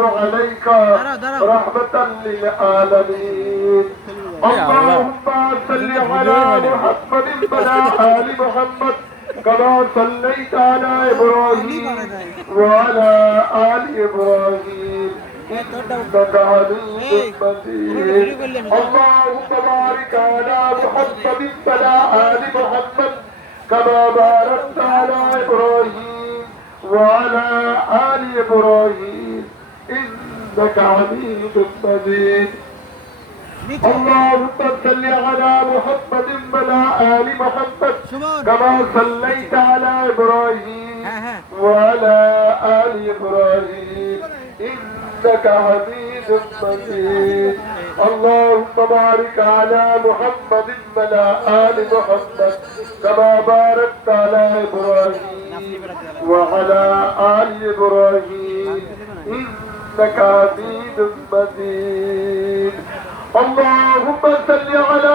عليك رحمة للعالمين. اللهم صل على محمد وعلى آل محمد كما صليت على إبراهيم وعلى آل إبراهيم إنك حميد مجيد. اللهم بارك على محمد وعلى آل محمد كما باركت على إبراهيم وعلى آل إبراهيم إنك حميد مجيد. اللهم صل على محمد وعلى آل محمد كما صليت على إبراهيم وعلى آل إبراهيم إنك حميد مجيد. اللهم بارك على محمد وعلى آل محمد كما باركت على إبراهيم وعلى آل إبراهيم إنك حميد مجيد. اللهم صل على